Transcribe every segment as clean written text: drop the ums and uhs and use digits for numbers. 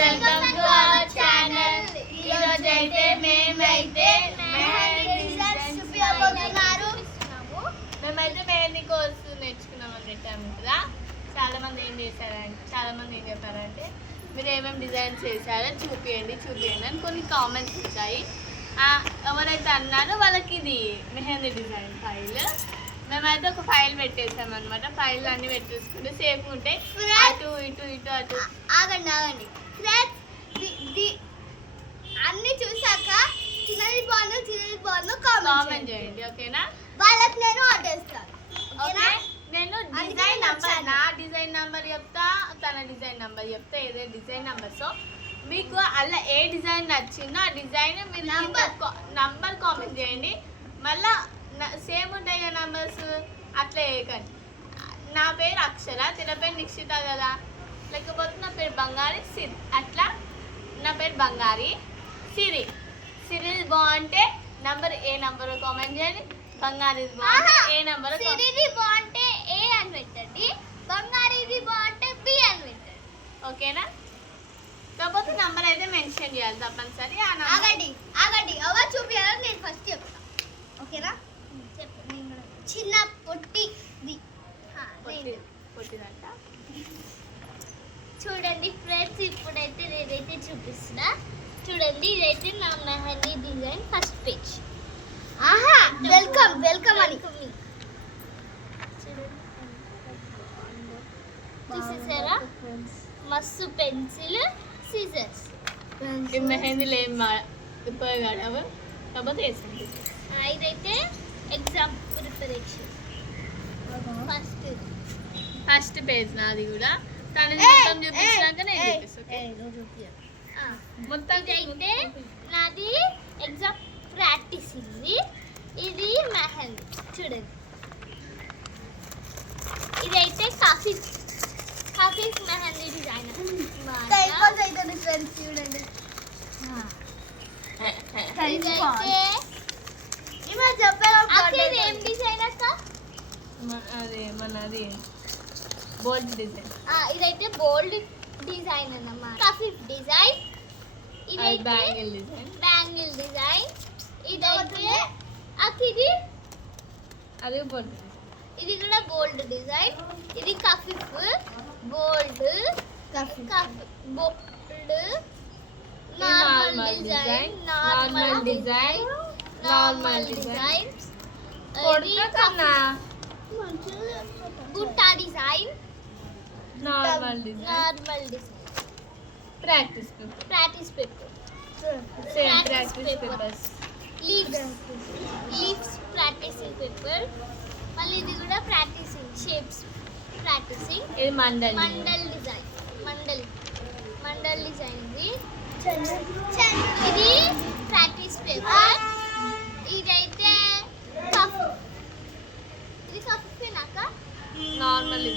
Welcome to our channel. ఈ రోజు అయితే మేమైతే మెహందీ కోర్స్ నేర్చుకున్నాం అన్నట్టు. చాలా మంది ఏం చెప్పారంటే మీరు ఏమేమి డిజైన్స్ చేశారో చూపియండి అని కొన్ని కామెంట్స్ వచ్చాయి. ఎవరైతే అన్నారో వాళ్ళకి ఇది మెహందీ డిజైన్ ఫైల్. మేమైతే ఒక ఫైల్ పెట్టేసాం అనమాట. ఫైల్ అన్ని పెట్టేసుకుంటే సేఫ్ ఉంటాయి. అటు ఇటు ఆగండి అన్ని చూసాక చిన్నది బాగుందో కామెంట్ చేయండి. ఓకేనా? వాళ్ళకి నేను ఆర్డర్ నేను డిజైన్ నంబర్, నా డిజైన్ నంబర్ చెప్తా, తన డిజైన్ నంబర్ చెప్తా, ఏదో డిజైన్ నంబర్. సో మీకు అలా ఏ డిజైన్ నచ్చిందో ఆ డిజైన్ మీరు నంబర్ కామెంట్ చేయండి. మళ్ళీ సేమ్ ఉంటాయి కదా నంబర్స్, అట్లా వేయకండి. నా పేరు అక్షర, తిన పేరు నిక్షిత కదా, లేకపోతే నా పేరు బంగారి సిరి, అట్లా నా పేరు బంగారి సిరి. సిరి బాగుంటే నంబర్ ఏ నంబర్ కామెంట్ చేయండి. బంగారి బాగుంటే ఏ నంబర్, సిరిది బాగుంటే ఏ అని పెట్టండి, బంగారిది బాగుంటే బి అని పెట్టండి. ఓకేనా? కాకపోతే నంబర్ అయితే మెన్షన్ చేయాలి తప్పనిసరి. ఆగండి అవ్వ చూపించాలని నేను ఫస్ట్ చెప్తాను. ఓకేనా? చిన్న పొట్టిదంట. చూడండి ఫ్రెండ్స్, ఇప్పుడైతే నేనైతే చూపిస్తున్నా. చూడండి, ఇదైతే నా mehndi design first page. Welcome అని చూసేసారా? మస్తు పెన్సిల్, సిజర్స్. ఈ మెహందీలో ఏం ఉపయోగాలు కాకపోతే వేసండి. ఇదైతే ఎగ్జామ్ ప్రిపరేషన్ ఫస్ట్ పేజ్ నాది కూడా. తను మొత్తం చూపించాక నేను మొత్తం అయితే నాది ఎగ్జామ్ ప్రాక్టీస్. ఇది మెహందీ చూడండి. ఇదైతే కాఫీ మెహందీ డిజైన్. చూడండి, ఏం డిజైన్ అక్క? అది మనది బోల్డ్ డిజైన్. ఇదైతే బోల్డ్ డిజైన్ అన్నమాట. Coffee design. ఇదైతే బ్యాంగిల్ డిజైన్. ఇదైతే ఇది అది బోల్డ్. ఇది కూడా గోల్డ్ డిజైన్. ఇది కాఫీ గోల్డ్ నార్మల్ డిజైన్. బుట్టా design. Normal design. Practice paper. Leaves practising paper. మళ్ళీ ఇది కూడా ప్రాక్టీసింగ్ షేప్స్ ప్రాక్టీసింగ్. ఇది మండల్ డిజైన్. ఇది ప్రాక్టీస్ పేపర్. ఇదైతే ఇది కాఫీ నాక నార్మల్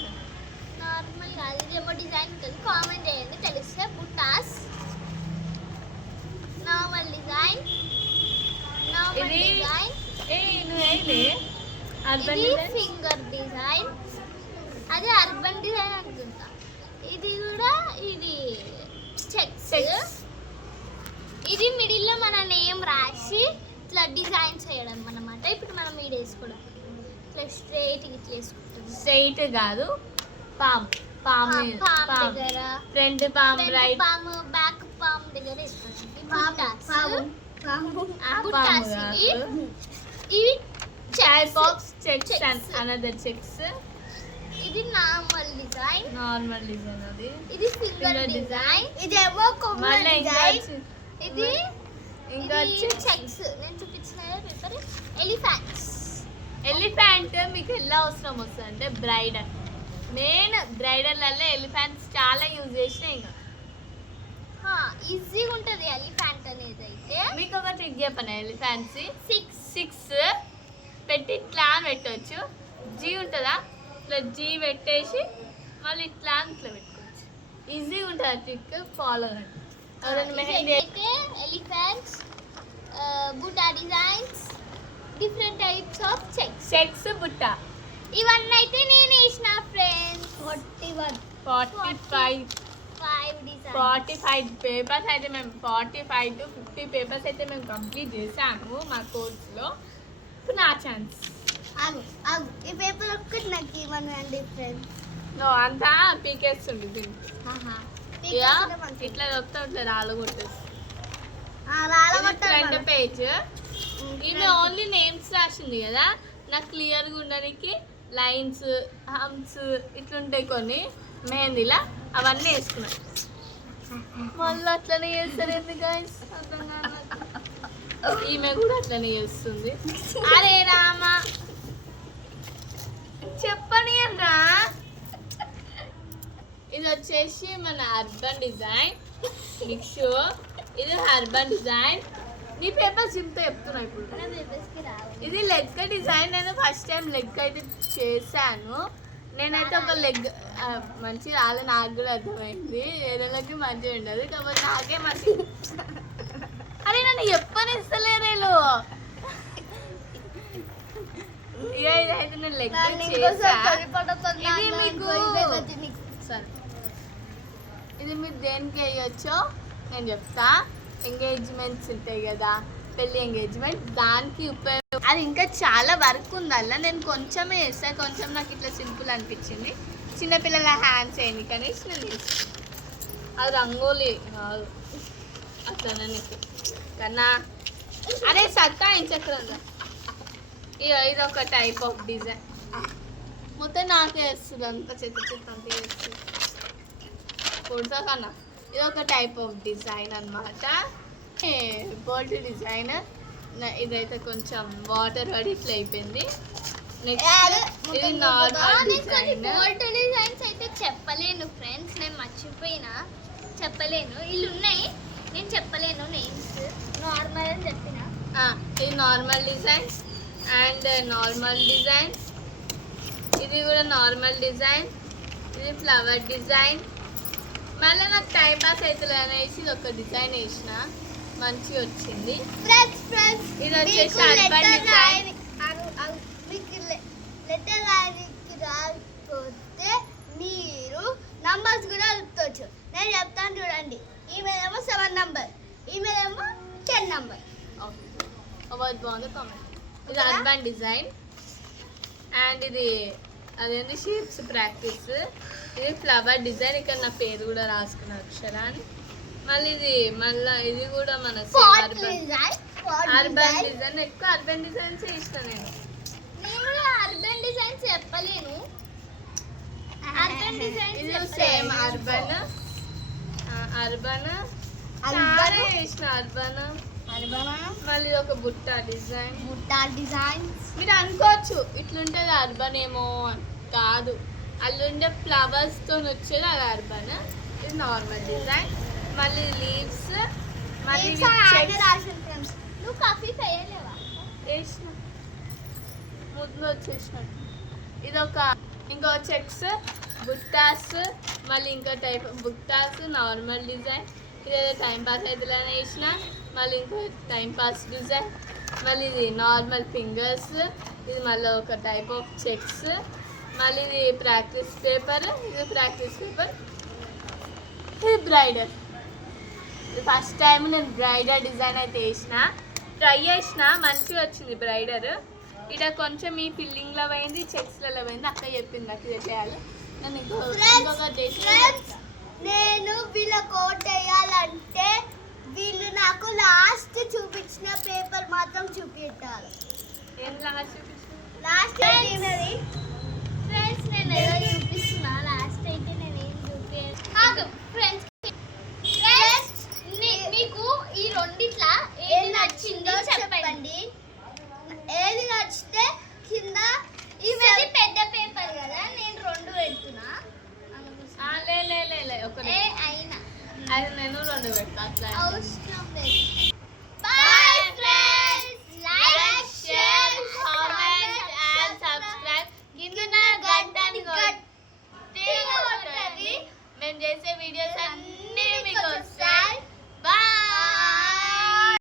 కాదు, ఇదేమో డిజైన్ ఉంటుంది. కామెంట్ చేయండి తెలిస్తే. బుట్టాస్ నార్మల్ డిజైన్. ఇది ఫింగర్ డిజైన్. అది అర్బన్ డిజైన్ అనుకుంటా. ఇది కూడా ఇది చెక్స్. ఇది మిడిల్ లో మన నేమ్ రాసి ఇట్లా డిజైన్ చేయడం అన్నమాట. ఇప్పుడు మనం ఇది వేసుకోవడం ఇట్లా స్ట్రైట్ చేసుకుంటాం. స్ట్రైట్ కాదు, పామ్ దగ్గర, front palm, right palm, back palm దగ్గర వేసుకోవచ్చు. ఇవి చెక్స్ అనదర్ చెక్స్. ఇది నార్మల్ డిజైన్. అది. ఇది ఫింగర్ డిజైన్. ఇదేమో కొమ్మల డిజైన్. ఇది ఇంకా చెక్స్. నేను చూపించిన పేపర్ ఎలిఫెంట్ మీకు ఎలా అవసరం వస్తుంది అంటే నేను బ్రైడర్లలో ఎలిఫెంట్స్ చాలా యూజ్ చేసిన. ఇంకా ఈజీగా ఉంటుంది ఎలిఫెంట్ అనేది. అయితే మీకు ఒక ట్రిక్ చెప్పను. ఎలిఫెంట్స్ 6 పెట్టి ఇట్లా పెట్టవచ్చు. జీ ఉంటుందా, ఇట్లా జీ పెట్టేసి మళ్ళీ ఇట్లా పెట్టుకోవచ్చు. ఈజీగా ఉంటుంది. ట్రిక్ ఫాలో అవ్వండి. అయితే ఎలిఫెంట్స్, బుట్టా designs, different types of checks బుట్టా. ఇవన్నీ అయితే నేను వేసిన ఫ్రెండ్స్. 45 45 పేపర్స్ అయితే మేము 45 to 50 పేపర్స్ అయితే మేము కంప్లీట్ చేసాము మా కోర్స్లో. ఇప్పుడు నా ఛాన్స్. ఈ పేపర్ ఒక్కటి నాకు ఇవ్వనండి ఫ్రెండ్. నువ్వు అంతా పీకేస్తుంది దీనికి. ఇట్లా చెప్తా ఇట్లా రాలగొట్టేసి ఫ్రంట్ పేజ్. ఈమె ఓన్లీ నేమ్స్ రాసింది కదా, నాకు క్లియర్గా ఉండడానికి లైన్స్ హమ్స్ ఇట్లుంటాయి కొన్ని మెహందీలా, అవన్నీ వేసుకున్నాను. మళ్ళీ అట్లనే చేస్తారు ఎందుకు guys? ఈమె కూడా అట్లనే చేస్తుంది. అరే రామా చెప్పని అన్నా. ఇది వచ్చేసి మన అర్బన్ డిజైన్ మిక్స్. ఇది అర్బన్ డిజైన్. నీ పేపర్ సింపుల్ చెప్తున్నా ఇప్పుడు. ఇది లెగ్ డిజైన్. నేను ఫస్ట్ టైం లెగ్ అయితే చేశాను. నేనైతే ఒక లెగ్ మంచి రాలే, నాకు కూడా అర్థమైంది. ఏదోకి మంచిగా ఉండదు కాబట్టి నాకే మంచి. అరే నన్ను చెప్పని ఇస్తలేరేలు. ఇదైతే నేను లెగ్ చేసా. ఇది మీకు సరే, ఇది మీరు దేనికి వేయచ్చో నేను చెప్తా. ఎంగేజ్మెంట్స్ ఉంటాయి కదా, పెళ్ళి ఎంగేజ్మెంట్, దానికి ఉపయోగం. అది ఇంకా చాలా వర్క్ ఉంది అలా. నేను కొంచెమే వేస్తాను, కొంచెం నాకు ఇట్లా సింపుల్ అనిపించింది. చిన్నపిల్లల హ్యాండ్స్ వేయని కనేసి నేను వేస్తాను. అది రంగోలీ కాదు అట్లా నీకు కన్నా. అరే సత్తా ఇంచక్రంగా. ఇది ఒక టైప్ ఆఫ్ డిజైన్. మొత్తం నాకే వేస్తుంది అంత చెత్త చెత్త అంతా వేస్తుంది కొడతా కన్నా. ఇది ఒక టైప్ ఆఫ్ డిజైన్ అన్నమాట. Bolt design. ఇదైతే కొంచెం వాటర్ పడి ఇట్లా అయిపోయింది. నెక్స్ట్ ఇది నార్మల్ డిజైన్. బోల్ట్ డిజైన్స్ అయితే చెప్పలేను ఫ్రెండ్స్, నేను మర్చిపోయినా, చెప్పలేను. వీళ్ళు ఉన్నాయి, నేను చెప్పలేను నేమ్స్. నార్మల్ అని చెప్పిన. ఇది normal designs and normal designs. ఇది కూడా నార్మల్ డిజైన్. ఇది ఫ్లవర్ డిజైన్. మళ్ళీ నాకు టైం పాస్ అవుతుంది అనేసి ఇది ఒక డిజైన్ వేసిన, మంచిగా వచ్చింది. ఇది వచ్చేసి అర్బన్ డిజైన్. లెటర్ రాకపోతే మీరు నంబర్స్ కూడా చెప్తావచ్చు. నేను చెప్తాను చూడండి. Email 7 number, email 10 number. బాగుంది కామెంట్. ఇది అర్బన్ డిజైన్ అండ్ ఇది అదేంటి షేప్స్ ప్రాక్టీస్. ఇది ఫ్లవర్ డిజైన్. ఇక్కడ నా పేరు కూడా రాసుకున్న అక్షరాన్ని. మళ్ళీ ఇది కూడా మన అర్బన్ డిజైన్. ఎక్కువ అర్బన్ డిజైన్స్ ఇష్టం నేను. అర్బన్ డిజైన్స్ చెప్పలేను. అర్బన్ డిజైన్స్ ఇది సేమ్ అర్బన్ వేసిన అర్బన్. మళ్ళీ ఒక బుట్ట డిజైన్. మీరు అనుకోవచ్చు ఇట్లుంటది అర్బన్ ఏమో, కాదు. అల్లుండే ఫ్లవర్స్ తో వచ్చేది అది అర్బన్. ఇది నార్మల్ డిజైన్. మళ్ళీ లీవ్స్. మళ్ళీ నువ్వు కాఫీ వేయలేవా? వేసిన ముద్దు వచ్చేసినట్టు. ఇది ఒక ఇంకో చెక్స్ బుట్టాస్. మళ్ళీ ఇంకో టైప్ బుట్టాస్ నార్మల్ డిజైన్. ఇదేదో టైం పాస్ అవుతుందని వేసిన. మళ్ళీ ఇంకో టైం పాస్ డిజైన్. మళ్ళీ ఇది నార్మల్ ఫింగర్స్. ఇది మళ్ళీ ఒక టైప్ ఆఫ్ చెక్స్. మళ్ళీ ఇది ప్రాక్టీస్ పేపర్. ఇది ప్రాక్టీస్ పేపర్. ఇది బ్రైడర్. ఇది ఫస్ట్ టైం నేను బ్రైడర్ డిజైన్ అయితే వేసిన, ట్రై చేసిన, మంచిగా వచ్చింది బ్రైడర్. ఇక్కడ కొంచెం ఈ ఫిల్లింగ్లో పోయింది, చెక్స్లలో పోయింది. అక్క చెప్పింది నాకు ఇది చేయాలి. నేను నేను వీళ్ళ కోట్ వేయాలంటే వీళ్ళు నాకు లాస్ట్ చూపించిన పేపర్ మాత్రం చూపించాలి. ఏం లాస్ట్ చూపించిన? లాస్ట్ ఫ్రెండ్స్ నేను